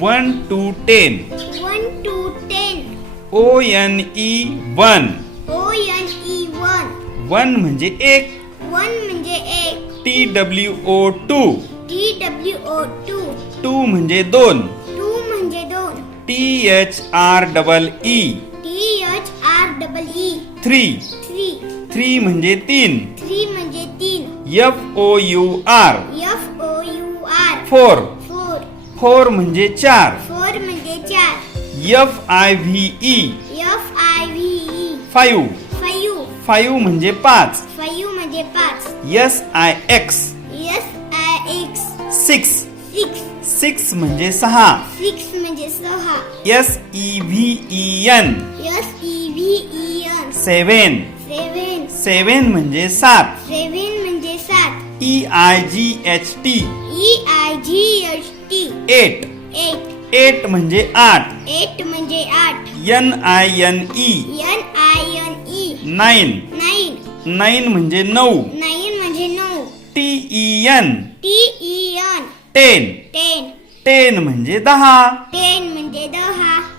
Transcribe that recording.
1 to 10. 1 to 10. O-N-E 1. O-N-E 1. 1 म्हणजे एक. 1 म्हणजे एक. T-W-O 2. T-W-O 2. 2 म्हणजे दोन. 2 म्हणजे 2. T-H-R-E-E. T-H-R-E-E 3. 3. 3 म्हणजे तीन. 3 म्हणजे 3. F-O-U-R. F-O-U-R 4. 4. 4 म्हणजे चार. 4 म्हणजे 4. F-I-V-E. F-I-V-E 5. 5. 5 म्हणजे पाच. 5 म्हणजे 5. S-I-X. S-I-X 6. 6. 6 म्हणजे सहा. 6 म्हणजे 6. S-E-V-E-N. S-E-V-E-N 7. 7. 7 म्हणजे सात. 7 म्हणजे 7. E-I-G-H-T. E-I-G-H-T 8. 8. 8 म्हणजे 8. 8 म्हणजे 8. N-I-N-E. N-I-N-E 9. 9. 9 म्हणजे 9. 9 म्हणजे 9. T-E-N. T-E-N 10. 10. 10 म्हणजे 10. 10 म्हणजे 10.